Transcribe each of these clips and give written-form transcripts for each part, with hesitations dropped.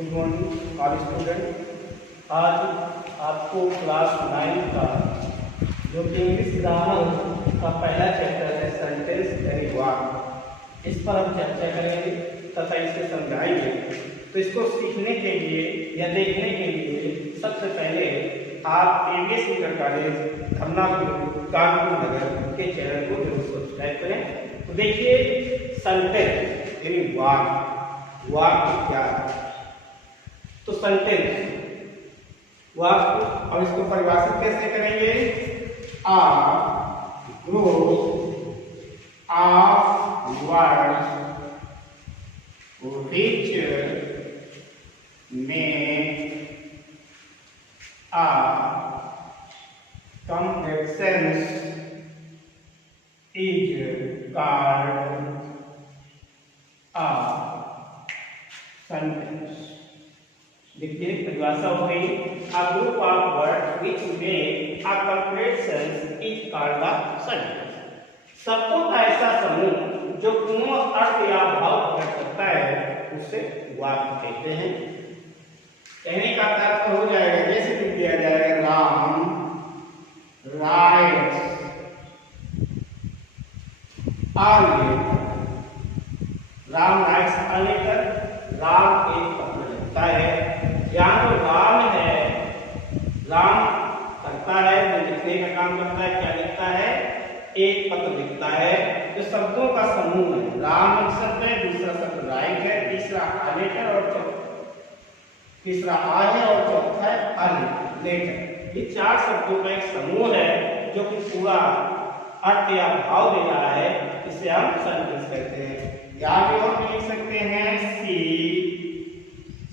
Good morning all student. आज आपको class 9 का जो कि इंग्लिश ग्रामर का पहला चैप्टर है सेंटेंस यानी वाक्य, इस पर हम चर्चा करेंगे तथा इसे समझाएंगे। तो इसको सीखने के लिए या देखने के लिए सबसे पहले आप एबीएस इंटर कॉलेज धमनापुर कानपुर नगर के चैनल को जरूर सब्सक्राइब करें। तो देखिए, सेंटेंस यानी वाक्य, वाक्य क्या है? तो सेंटेंस वाक्य, और इसको परिभाषित कैसे करेंगे? A group of words which make a complexes is called a sentence। देखिए, परिभाषा हो गई, a group of words which make a complete sentence is called a sentence। शब्दों का ऐसा समूह जो पूर्ण अर्थ या भाव प्रकट करता है उसे वाक्य कहते हैं। कहने का अर्थ हो जाएगा, जैसे कि दिया जाएगा Ram writes a letter. Ram writes a letter, Ram एक पत्र लिखता है। यहाँ तो राम है, राम करता है, जो लिखने का काम करता है, क्या लिखता है? एक पत्र लिखता है। जो शब्दों का समूह है, राम एक शब्द है, दूसरा शब्द राइट है, तीसरा आ लेटर और तीसरा आ है और चौथा है आ लेटर। ये चार शब्दों का एक समूह है जो कि पूरा अर्थ या भाव दे रहा है, इसे हम सेंटेंस कहते हैं। यहाँ भी और भी लिख सकते हैं,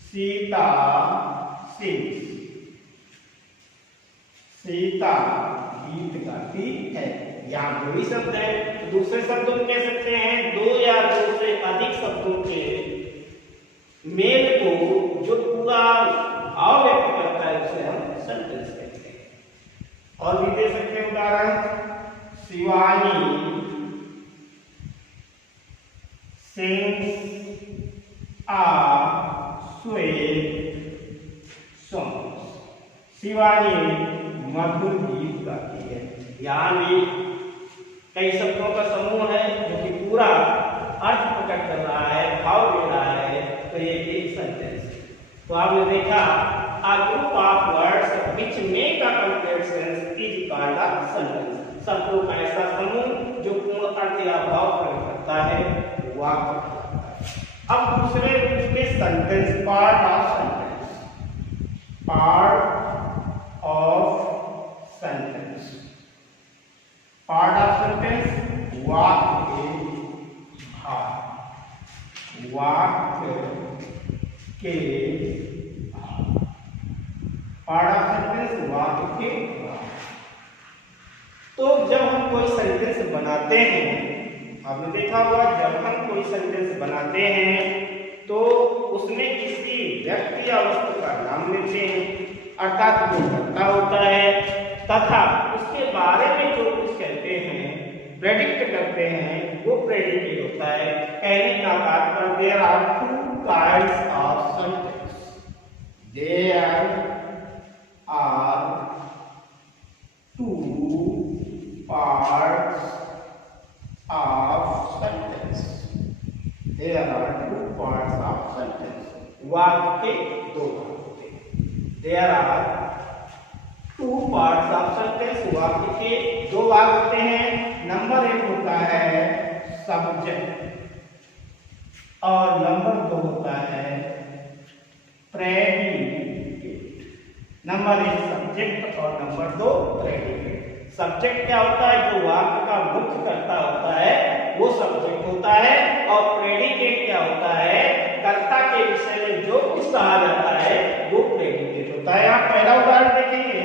सीता सीता गीत गाती है। यहाँ दो ही शब्द है, तो दूसरे शब्दों में कह सकते हैं दो या दो से अधिक शब्दों के मेल को जो पूरा भाव व्यक्त करता है उसे हम सेंटेंस कहते हैं। और भी दे सकते हैं उदाहरण, Shivani sings a sweet song। Shivani मधुर गीत गाती है। यहाँ भी कई शब्दों का समूह है जो कि पूरा अर्थ प्रकट कर रहा है, भाव दे रहा है, तो ये एक सेंटेंस है। तो आपने देखा, a group of words which make a complete sense is called a sentence। शब्दों का ऐसा समूह जो पूर्ण अर्थ या भाव प्रकट करता है वाक्य। अब दूसरे रूप के sentence, part of sentence, part of sentence, part of sentence वाक्य के भाग, वाक्य के भाग, पार्ट ऑफ सेंटेंस वाक्य के भाग। तो जब हम कोई सेंटेंस बनाते हैं, आपने देखा होगा, जब हम कोई सेंटेंस बनाते हैं तो उसमें किसी व्यक्ति या वस्तु का नाम लेते हैं, अर्थात वो कर्ता होता है, तथा उसके बारे में जो कुछ कहते हैं, प्रेडिक्ट करते हैं, वो प्रेडिकेट होता है। कहने का तात्पर्य, there are two kinds of sentence, there are two parts of sentence, there are two parts of sentence. वाक्य के दो भाग होते हैं। There are two parts of sentence, वाक्य के दो भाग होते हैं। नंबर एक होता है सब्जेक्ट और नंबर दो होता है प्रेडिकेट। नंबर एक सब्जेक्ट और नंबर दो प्रेडिकेट। सब्जेक्ट क्या होता है? जो वाक्य का मुख्य कर्ता होता है वो सब्जेक्ट होता है, और प्रेडिकेट क्या होता है? कर्ता के विषय में जो कुछ कहा जाता है वो प्रेडिकेट होता है। आप पहला उदाहरण देखेंगे,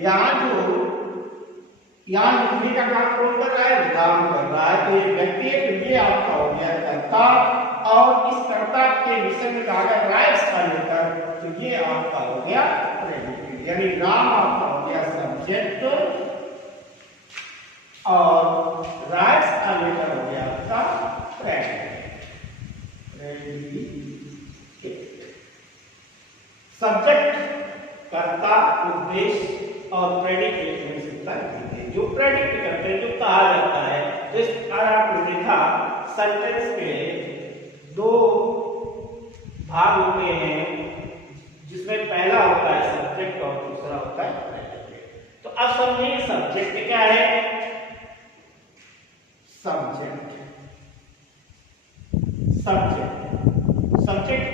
यहाँ लिखने का काम कौन कर रहा है? राम कर रहा है। तो ये व्यक्ति है, तो ये आपका हो गया कर्ता, और इस कर्ता के विषय में कहा गया राइट्स का लेकर, तो ये आपका हो गया प्रेडिकेट। यानी राम आपका हो गया सब्जेक्ट और राइट्स का लेकर हो गया आपका प्रेडिकेट। सब्जेक्ट, कर्ता, उद्देश्य और प्रेडिकेट में से तक जो प्रेडिक्ट करते हैं, जो कहा जाता है। तो इस प्रकार आपने देखा सेंटेंस के दो भाग होते हैं, जिसमें पहला होता है सब्जेक्ट और दूसरा होता है प्रेडिकेट। तो अब समझिए सब्जेक्ट क्या है। सब्जेक्ट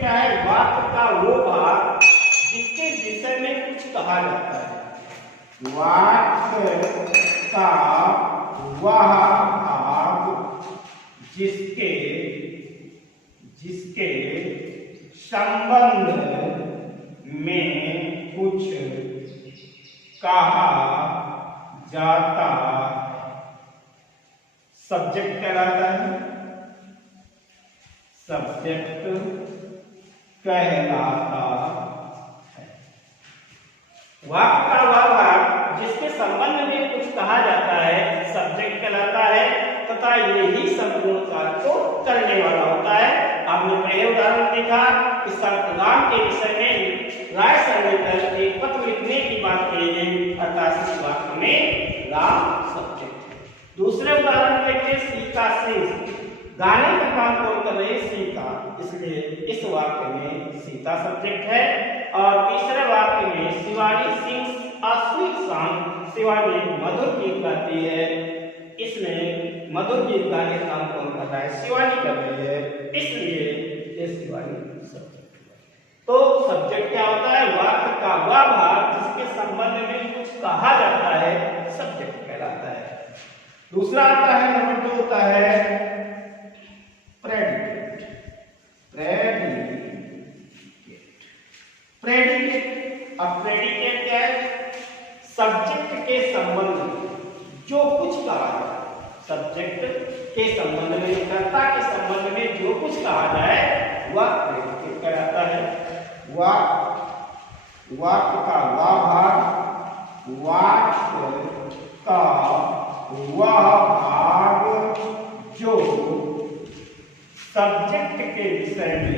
क्या है? वाक्य का वो भाग जिसके विषय में कुछ कहा जाता है। वाक्य का वह भाग जिसके संबंध में कुछ कहा जाता सब्जेक्ट कहलाता है। सब्जेक्ट कहलाता है। वाक्य का वह भाग जिसके संबंध में कुछ कहा जाता है सब्जेक्ट कहलाता है, तथा यही संपूर्ण कार्य को करने वाला होता है। आपने पहले उदाहरण देखा कि राम के विषय में राय सर्वेकर एक पत्र लिखने की बात कही गई, अर्थात इस वाक्य में राम सब्जेक्ट है। दूसरे उदाहरण देखिए, सीता सिंह, गाने का काम कौन कर रही है? सीता, इसलिए इस वाक्य में सीता सब्जेक्ट है। और तीसरे वाक्य में Shivani Singh a sweet song, Shivani मधुर गीत गाती है, इसमें मधुर गीत गाने का काम कौन कर रहा है? शिवानी कर रही है, इसलिए ये शिवानी सब्जेक्ट है। तो सब्जेक्ट क्या होता है? वाक्य का वह भाग जिसके संबंध में कुछ कहा जाता है सब्जेक्ट कहलाता है। दूसरा आता है, नंबर 2 होता है प्रेडिकेट। अब प्रेडिकेट क्या है? सब्जेक्ट के संबंध में जो कुछ कहा जाए, सब्जेक्ट के संबंध में, कर्ता के संबंध में जो कुछ कहा जाए वह प्रेडिकेट कहलाता है। वाक्य का वह भाग, वाक्य का वह भाग जो सब्जेक्ट के विषय में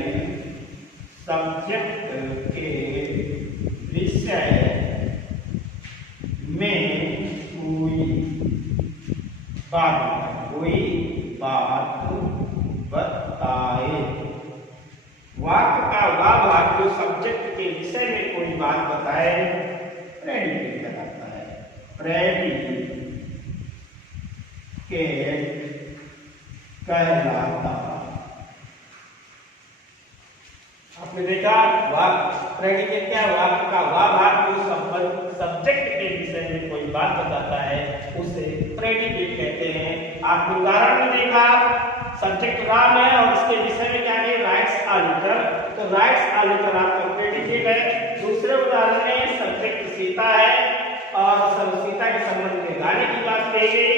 कोई बात बताए। वाक्य का वह भाग जो सब्जेक्ट के विषय में कोई बात बताए प्रेडिकेट कहलाता है। प्रेडिकेट कहलाता। आपने देखा प्रेडिकेट क्या? वाक्य का वह भाग जो सब्जेक्ट के विषय में कोई बात बताता है उसे प्रेडिकेट कहते हैं। आपने उदाहरण में देखा, सब्जेक्ट राम है और इसके विषय में क्या है? राइट्स आ लेटर, तो राइट्स आ लेटर आपका प्रेडिकेट है। दूसरे उदाहरण में सब्जेक्ट सीता है और सीता के संबंध में गाने की बात कही गई,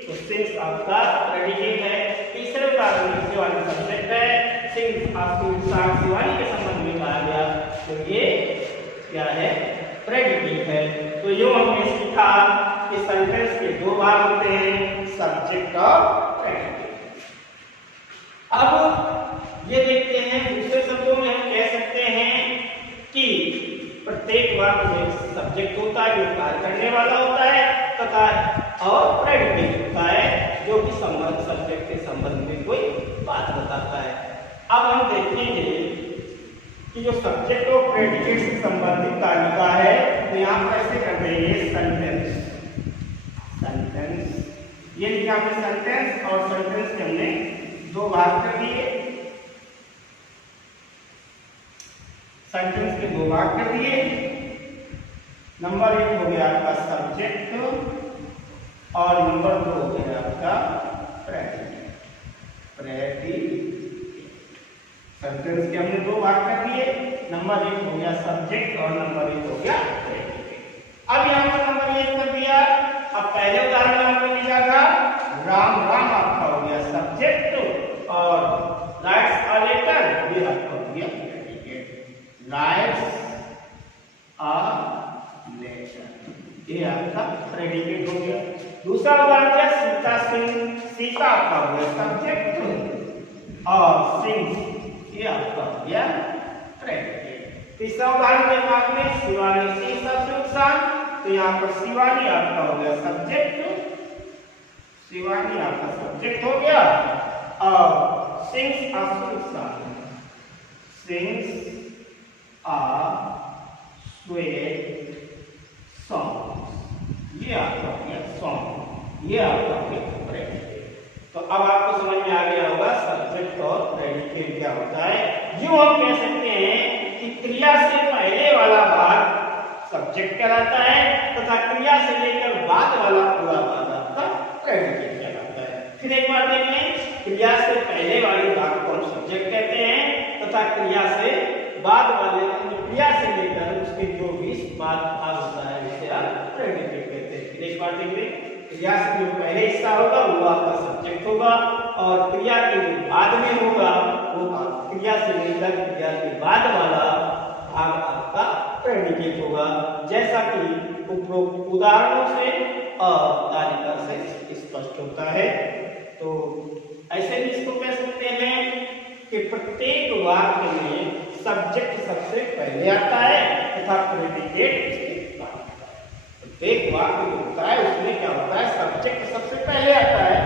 तो सिंस आपका प्रेडिकेट है। तीसरे उदाहरण में शिवानी सब्जेक्ट है, सिंस आपको शिवानी के संबंध में कहा गया, तो ये क्या है? प्रेडिकेट है। तो यो हमने सीखा कि सेंटेंस के दो भाग होते हैं, सब्जेक्ट और प्रेडिकेट। अब ये देखते हैं, दूसरे शब्दों में हम कह सकते हैं कि प्रत्येक वाक्य में सब्जेक्ट होता है जो कार्य करने वाला होता है, तथा और प्रेडिकेट होता है जो कि सब्जेक्ट के संबंध में कोई बात बताता है। अब हम देखेंगे कि जो सब्जेक्ट और प्रेडिकेट से संबंधित तालिका है, तो यहाँ पर ऐसे कर देंगे सेंटेंस। ये लिखा हमने सेंटेंस, और सेंटेंस के हमने दो भाग कर दिए। सेंटेंस के दो भाग कर दिए। नंबर 1 हो गया आपका सब्जेक्ट और नंबर 2 हो गया आपका प्रेडिकेट। सेंटेंस के हमने दो भाग कर दिए। नंबर 1 हो गया सब्जेक्ट और नंबर 1 हो गया प्रेडिकेट। अब यहाँ पर नंबर 1 कर दिया। अब पहले उदाहरण में हमने लिखा था राम, राम आपका हो गया सब्जेक्ट और राइट्स अ लेटर, ये आपका हो गया प्रेडिकेट। राइट्स अ लेटर, ये आपका प्रेडिकेट हो गया। दूसरा उदाहरण है सीता सिंह, सीता आपका हो गया सब्जेक्ट और सिंह ये आपका हो गया प्रेडिकेट। तीसरा उदाहरण शिवानी सिंह नुकसान, तो यहाँ पर शिवानी आपका हो गया सब्जेक्ट, शिवानी आपका सब्जेक्ट हो गया और सिंग्स आर नुकसान, सिंग्स आर स्वीट सॉन्ग, ये आपका हो गया सॉन्ग, ये आपका हो गया प्रेडिकेट। तो अब आपको समझ में आ गया होगा सब्जेक्ट और प्रेडिकेट क्या होता है। यूं हम कह सकते हैं कि क्रिया से पहले वाला भाग सब्जेक्ट कहलाता है तथा क्रिया से लेकर बाद वाला पूरा भाग आपका प्रेडिकेट कहलाता है। फिर एक बार देख लें, क्रिया से पहले वाले भाग को हम सब्जेक्ट कहते हैं तथा क्रिया से बाद वाले क्रिया से लेकर उसके जो भी बाद भाग होता है उसे आप प्रेडिकेट कहते हैं। फिर एक बार देख लें, क्रिया से जो पहले हिस्सा होगा वो आपका सब्जेक्ट होगा और क्रिया के जो बाद में होगा वो क्रिया से लेकर क्रिया के बाद वाला भाग आपका प्रेडिकेट होगा, जैसा कि उपरोक्त उदाहरणों से और तालिका से स्पष्ट होता है। तो ऐसे भी इसको कह सकते हैं कि प्रत्येक वाक्य में सब्जेक्ट सबसे पहले आता है तथा प्रेडिकेट उसके बाद आता है। प्रत्येक वाक्य जो होता है उसमें क्या होता है, सब्जेक्ट सबसे पहले आता है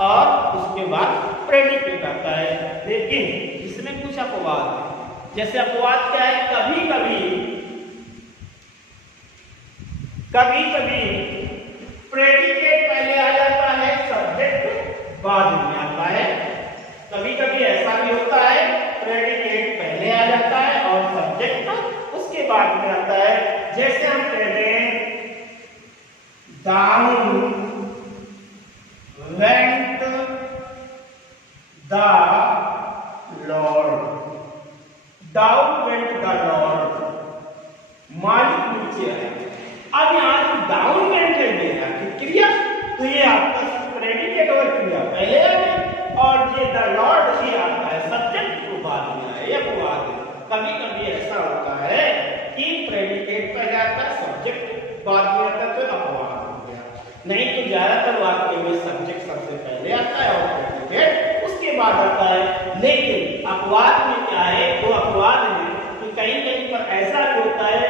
और उसके बाद प्रेडिकेट आता है। लेकिन इसमें कुछ अपवाद है। जैसे अपवाद क्या है, कभी कभी प्रेडिकेट पहले आ जाता है, सब्जेक्ट बाद में आता है। कभी कभी ऐसा भी होता है प्रेडिकेट पहले आ जाता है और सब्जेक्ट उसके बाद में आता है। जैसे हम कहते हैं down went the Lord, down went the Lord, मालिक नीचे आया। अब यहाँ डाउन वेंट है क्रिया, तो ये आपका प्रेडिकेट और क्रिया पहले आ गई और ये द लॉर्ड ही आपका है सब्जेक्ट को बाद में आया। ये अपवाद है, कभी कभी ऐसा होता है कि प्रेडिकेट पहले आता है सब्जेक्ट बाद में आता है, तो अपवाद हो गया। नहीं तो ज्यादातर वाक्य में सब्जेक्ट सबसे पहले आता है और प्रेडिकेट उसके बाद आता है। लेकिन अपवाद में क्या है, तो अपवाद में कि कहीं कहीं पर ऐसा भी होता है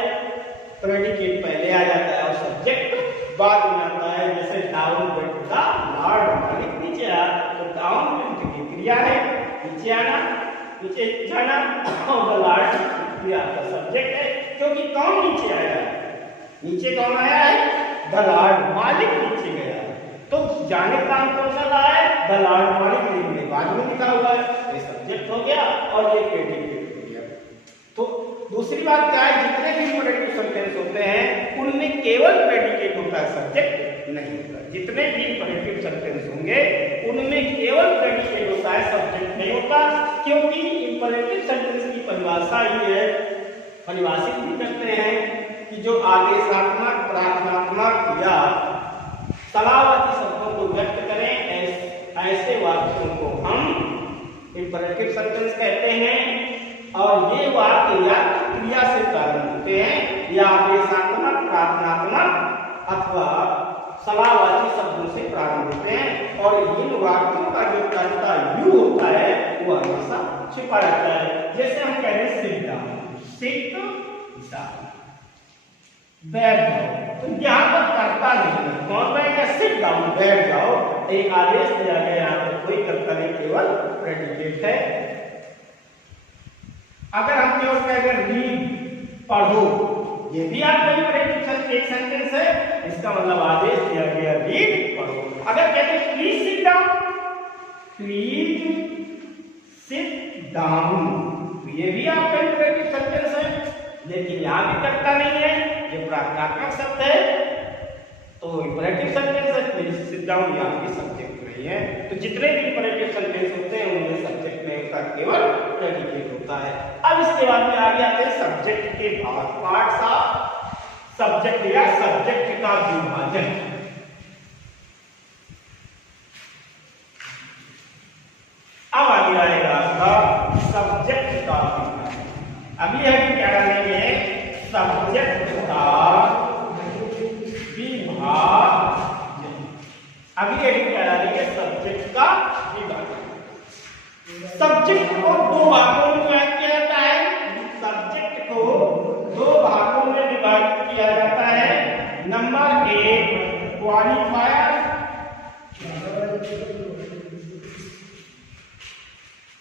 प्रेडिकेट पहले आ जाता है और सब्जेक्ट बाद में आता है। जैसे डाउन वेंट द लॉर्ड, मालिक नीचे आया, तो डाउन वेंट की क्रिया है नीचे आना, नीचे जाना और द लॉर्ड क्रिया का सब्जेक्ट है। क्योंकि कौन नीचे आया, नीचे कौन आया है, द लॉर्ड, मालिक नीचे गया, तो जाने का काम कौन सा रहा है, द लॉर्ड, मालिक ने बाद में लिखा हुआ है, ये सब्जेक्ट हो गया और ये प्रेडिकेट हो गया। तो दूसरी बात क्या है, जितने भी इंपरेटिव सेंटेंस होते हैं उनमें केवल प्रेडिकेट होता है, सब्जेक्ट नहीं होता। जितने भी इंपरेटिव सेंटेंस होंगे उनमें केवल प्रेडिकेट होता है, सब्जेक्ट नहीं होता। क्योंकि इंपरेटिव सेंटेंस की परिभाषा ही है, परिभाषित भी करते हैं कि जो आदेशात्मक, प्रार्थनात्मक या सलाहवाची शब्दों को व्यक्त करें, ऐसे वाक्यों को हम इंपरेटिव सेंटेंस कहते हैं। और ये वाक्य या क्रिया से प्रारंभ होते हैं या आदेशात्मक, प्रार्थनात्मक अथवा सलाहवाची शब्दों से प्रारंभ होते हैं। और इन वाक्यों का जो कर्ता यू होता है वो हमेशा छिपा रहता है। जैसे हम कह रहे हैं सिट डाउन, सिट डाउन, बैठ जाओ, तो यहाँ पर कर्ता नहीं है, कौन बैठेगा, सिट डाउन, बैठ जाओ, एक आदेश दिया गया, यहाँ पर कोई कर्ता नहीं, केवल प्रेडिकेट है। अगर हम केवल कहेंगे रीड, पढ़ो, ये भी आपका एक सेंटेंस है, इसका मतलब आदेश दिया गया रीड, पढ़ो। अगर कहते हैं please sit down, please sit down, तो ये भी आपका इंपरेटिव सेंटेंस है, लेकिन यहाँ भी करता नहीं है, ये प्रार्थनात्मक शब्द है, तो इंपरेटिव सेंटेंस है, प्लीज सिट डाउन, यहाँ भी सब्जेक्ट नहीं है। तो जितने भी इंपरेटिव सेंटेंस होते हैं उनमें सब्जेक्ट नहीं होता, केवल प्रेडिकेट होता है। अब इसके बाद में आगे आते हैं सब्जेक्ट के भाग, पार्ट्स ऑफ सब्जेक्ट या सब्जेक्ट का विभाजन। अब आगे आएगा आपका सब्जेक्ट का विभाजन। अभी हम क्या डालेंगे, सब्जेक्ट का विभाजन। अभी क्या डालेंगे, सब्जेक्ट का विभाजन। सब्जेक्ट को दो भागों में विभाजित किया जाता है, सब्जेक्ट को दो भागों में विभाजित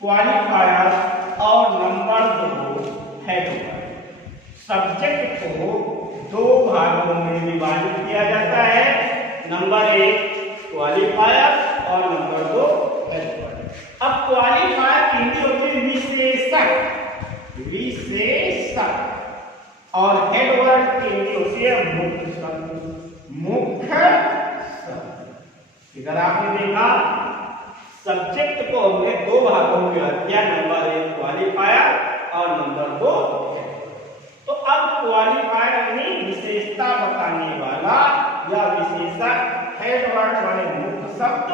क्वालिफायर और नंबर 2 हेड वर्ड। सब्जेक्ट को दो भागों में विभाजित किया जाता है, नंबर 1 क्वालिफायर और नंबर 2 हेड वर्ड। अब क्वालिफायर की हिंदी होती है विशेषक, विशेषक, और हेड वर्ड की हिंदी होती है मुख्य शब्द, मुख्य शब्द। इधर आपने देखा सब्जेक्ट को हमने दो भागों में विभाजित किया, नंबर 1 क्वालिफायर और नंबर 2 हेड वर्ड। तो अब क्वालिफायर यानी विशेषता बताने वाला या विशेषक, हेड वर्ड वाले मुख्य शब्द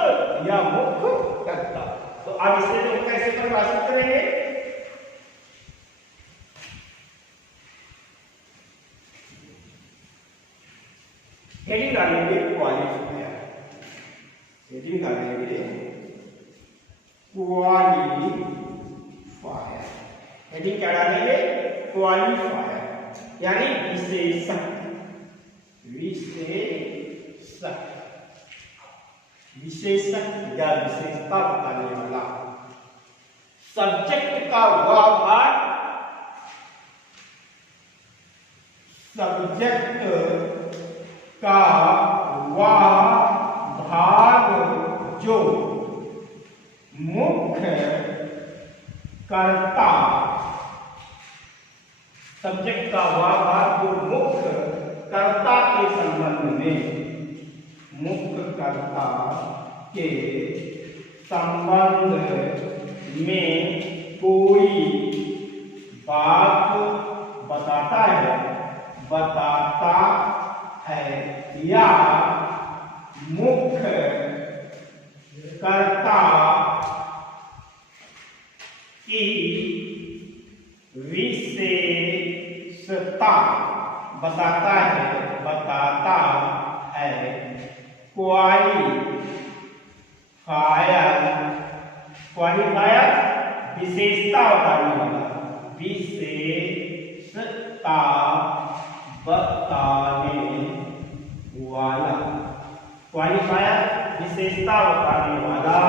या मुख्य कर्ता। तो अब इसे तो कैसे परिभाषित करेंगे? हेडिंग डालेंगे क्वालिफायर, हेडिंग डालेंगे क्वालिफायर, हेडिंग क्या डालेंगे? क्वालिफायर यानी विशेषक, विशेषक, विशेषक या विशेषता बताने वाला। सब्जेक्ट का वह भाग, सब्जेक्ट का वह भाग जो मुख्य कर्ता, सब्जेक्ट का वह भाग जो मुख्य कर्ता के संबंध में, मुख्य कर्ता के संबंध में कोई बात बताता है, बताता है या मुख्य कर्ता की विशेषता बताता है, बताता है। क्वालिफायर, क्वालिफायर विशेषता बताने वाला, विशेषता बताने वाला, क्वालिफायर विशेषता बताने वाला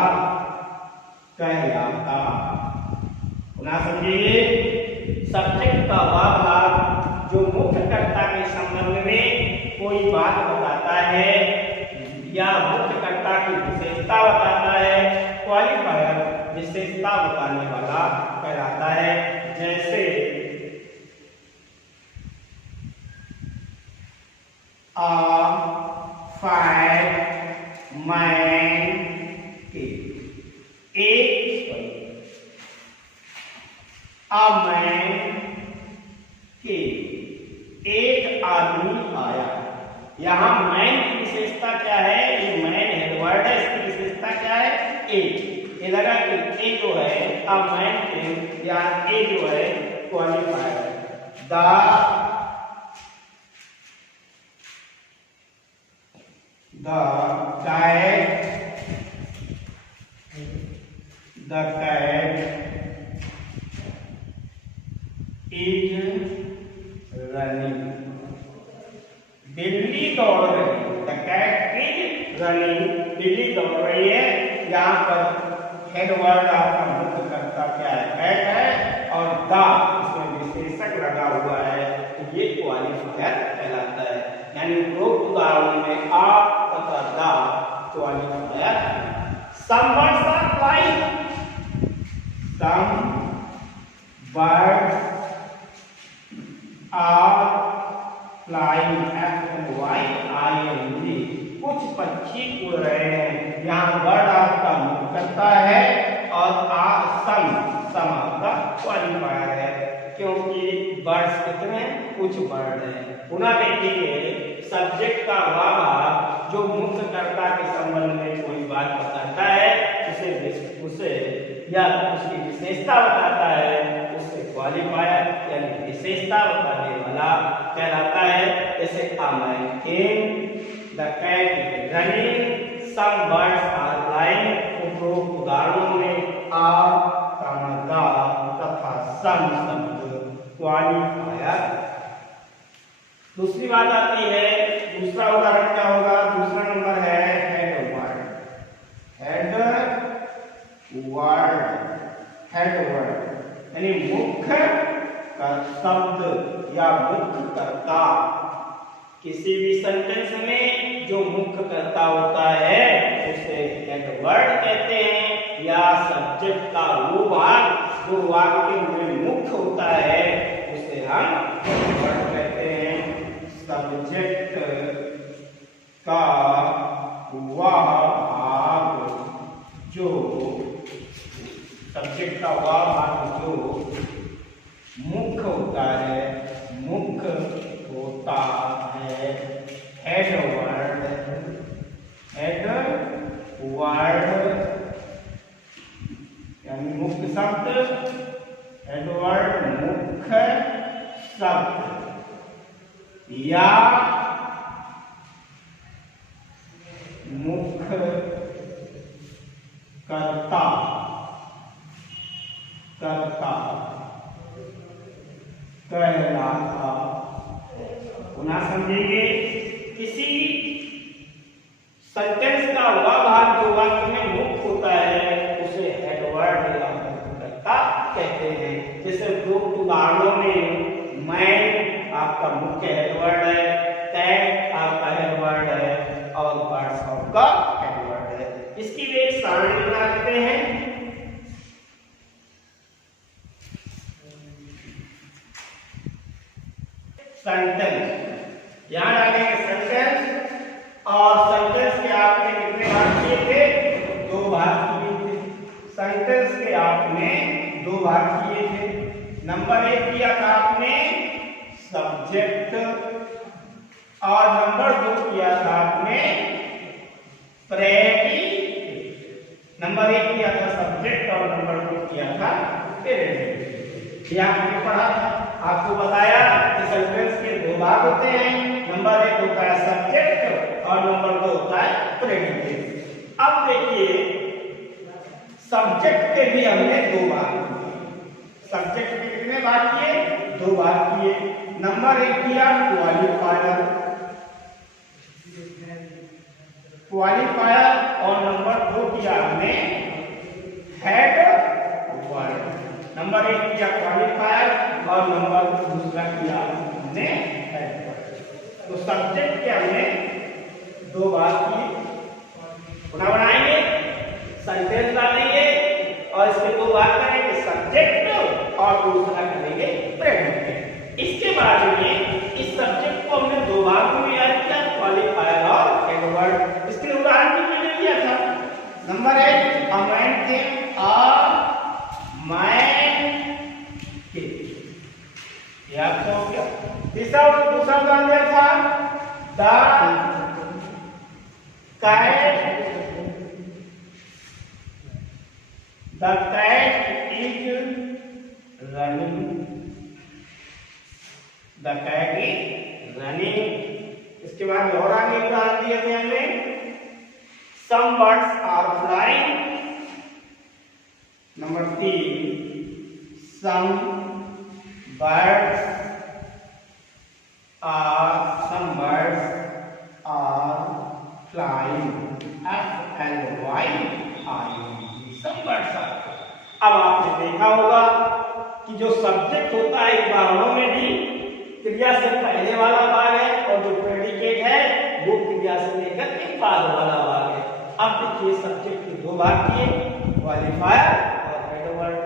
कहलाता। पुनः समझिए, सब्जेक्ट का वह भाग जो मुख्य कर्ता के संबंध में कोई बात बताता है या मुख्य कर्ता की विशेषता बताता है, क्वालिफायर विशेषता बताने वाला कहलाता है। जैसे a fireman के एक आदमी आया। यहाँ मैन की विशेषता क्या है? ये मैन हेड वर्ड है, इसकी विशेषता क्या है? एक। ये लगा कि ए जो है अ मैन के, या ए जो है क्वालिफायर है। The cat is running. बिल्ली दौड़ रही है। The cat is running. बिल्ली दौड़ रही है। यहाँ पर हेड वर्ड आपका मुख्य कर्ता क्या है? कैट है, और द इसमें विशेषक लगा हुआ है, तो ये क्वालिफायर कहलाता है। यानी उपरोक्त उदाहरण में आ तथा the qualifier. Some birds are flying. Some birds are flying. F-L-Y-I-N-G. कुछ पक्षी उड़ रहे हैं। यहाँ बर्ड आपका मुख्य कर्ता है और सम आपका क्वालिफायर है, क्योंकि बर्ड्स कितने? कुछ बर्ड हैं। पुनः देखेंगे, सब्जेक्ट का वह भाग जो मुख्य कर्ता के संबंध में कोई बात बताता है, उसे या उसकी विशेषता बताता है, उससे क्वालिफायर यानी विशेषता बताने वाला कहलाता है। जैसे a man came, the cat is running, some birds are flying। उपरोक्त उदाहरणों में a, the तथा some शब्द क्वालिफायर। दूसरी बात आती है, दूसरा उदाहरण क्या होगा? दूसरा नंबर है head word. Head word, head word यानी मुख्य शब्द या मुख्य कर्ता। किसी भी सेंटेंस में जो मुख्य कर्ता होता है उसे हेड वर्ड कहते हैं, या सब्जेक्ट का वो भाग जो वाक्य में मुख्य होता है उसे हम हेड वर्ड कहते हैं। सब्जेक्ट का वह भाग जो सब्जेक्ट का वह भाग जो मुख्य होता है, मुख्य होता है, हेड वर्ड यानी मुख्य शब्द, हेड वर्ड मुख्य शब्द या मुख्य कर्ता कहलाता। पुनः समझेंगे, किसी सेंटेंस का वह भाग जो वाक्य में मुख्य होता है उसे हेड वर्ड या मुख्य कर्ता कहते हैं। जैसे दो उदाहरणों में मैं आपका मुख्य हेड वर्ड है, कैट आपका हेड वर्ड है और बर्ड्स आपका हेड वर्ड है। इसकी भी एक सारणी बना लेते हैं। सेंटेंस यहां डालेंगे सेंटेंस, और सेंटेंस के आपने कितने भाग किए थे? 2 भाग किए थे। सेंटेंस के आपने 2 भाग किए थे। नंबर 1 किया था आपने सब्जेक्ट, और नंबर 2 किया था आपने प्रेडिकेट। नंबर 1 किया था सब्जेक्ट और नंबर 2 किया था प्रेडिकेट। यह आपने पढ़ा था, आपको बताया कि सेंटेंस के 2 भाग होते हैं। नंबर 1 होता है सब्जेक्ट और नंबर 2 होता है प्रेडिकेट। अब देखिए, सब्जेक्ट के भी हमने 2 भाग किए। सब्जेक्ट के कितने भाग किए? 2 भाग किए। नंबर 1 किया क्वालिफायर, और नंबर 2 किया हमने हेड वर्ड। नंबर 1 किया क्वालिफायर और नंबर 2 किया हमने हेड वर्ड। तो सब्जेक्ट के हमने 2 भाग किए। पुनः बनाएंगे, सेंटेंस डालेंगे और इसके 2 भाग करेंगे, सब्जेक्ट और दूसरा करेंगे प्रेडिकेट। इसके बाद में इस सब्जेक्ट को हमने 2 भाग में याद किया, क्वालिफायर और हेड वर्ड। इसके लिए उदाहरण भी मैंने दिया था। नंबर 1 अ मैन केम, आपको हो गया। दूसरा उदाहरण दिया था the cat is running. The cat is running. इसके बाद और आगे उदाहरण दिए थे हमने, some birds are flying. Number 3 सम birds are flying, F-L-Y-I-N-G, some birds are। अब आपने देखा होगा कि जो सब्जेक्ट होता है उदाहरणों में भी क्रिया से पहले वाला भाग है, और जो प्रेडिकेट है वो क्रिया से लेकर के बाद वाला भाग है। अब देखिए, सब्जेक्ट के 2 भाग किए, क्वालिफायर और हेड वर्ड।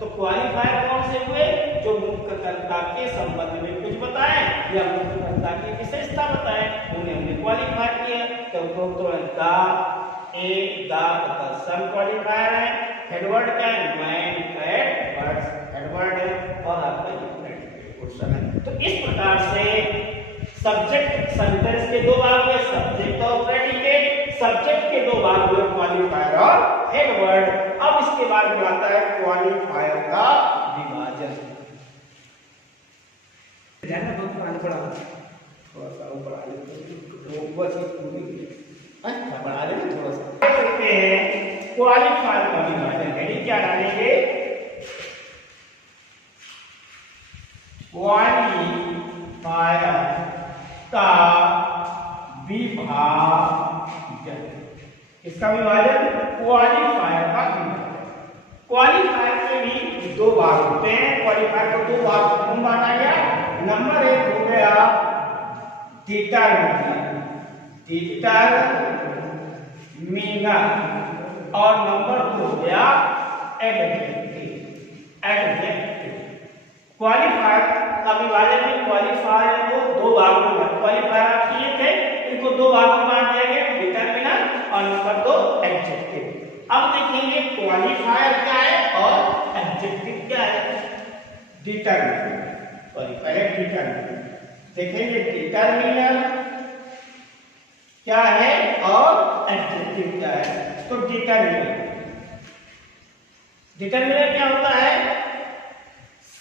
तो क्वालिफायर कौन से हुए? जो मुख्य कर्ता के संबंध में कुछ बताएं या मुख्य कर्ता की विशेषता बताएं, उन्हें हमने क्वालिफाई किया। तो सम क्वालिफायर है, हेड वर्ड क्या है? Man, cat, birds head word है, और आपका प्रेडिकेट क्वेश्चन है। तो इस प्रकार से सब्जेक्ट सेंटेंस के 2 भाग हुए, सब्जेक्ट और प्रेडिकेट। सब्जेक्ट के 2 भाग हुए, क्वालिफायर और हेड वर्ड। अब इसके बाद में आता है क्वालिफायर का विभाजन। थोड़ा सा ऊपर आ सकते हैं। क्वालिफायर का विभाजन हेडिंग क्या डालेंगे? क्वालिफायर का विभाजन। इसका विभाजन क्वालिफायर का विभाजन। क्वालिफायर के भी दो भाग होते हैं, क्वालिफायर को दो भाग में बांटा गया। नंबर एक हो गया डिटरमिनर और नंबर दो हो गया एडजेक्टिव। क्वालिफायर का विभाजन में क्वालिफायर को दो भागों में, क्वालिफायर आपके लिए थे, इनको दो भागों में बांट दिया गया, डिटरमिनर और नंबर दो एडजेक्टिव। अब देखेंगे क्वालिफायर क्या है और एडजेक्टिव क्या है। डिटरमिनर, क्वालिफायर डिटरमिनर देखेंगे, डिटरमिनर क्या है और एडजेक्टिव क्या है। तो डिटरमिनर क्या होता है,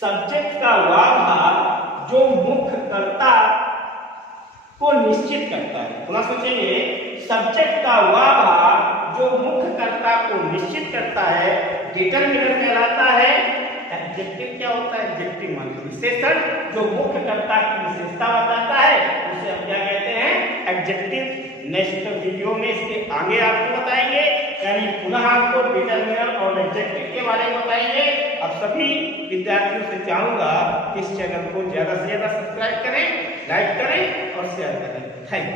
सब्जेक्ट का वह भाग जो मुख्य कर्ता को निश्चित करता है। थोड़ा सोचेंगे, सब्जेक्ट का वह भाग जो मुख्य कर्ता को निश्चित करता है डिटरमिनर कहलाता है। एडजेक्टिव क्या होता है, एडजेक्टिव माने विशेषण जो मुख्य कर्ता की विशेषता बताता है, उसे हम क्या कहते हैं, एडजेक्टिव। नेक्स्ट वीडियो में इसके आगे आपको बताएंगे, यानी पुनः आपको डिटरमिनर और एडजेक्टिव के बारे में बताएंगे। अब सभी विद्यार्थियों से चाहूंगा कि इस चैनल को ज्यादा से ज्यादा सब्सक्राइब करें, लाइक करें और शेयर करें। Thank you.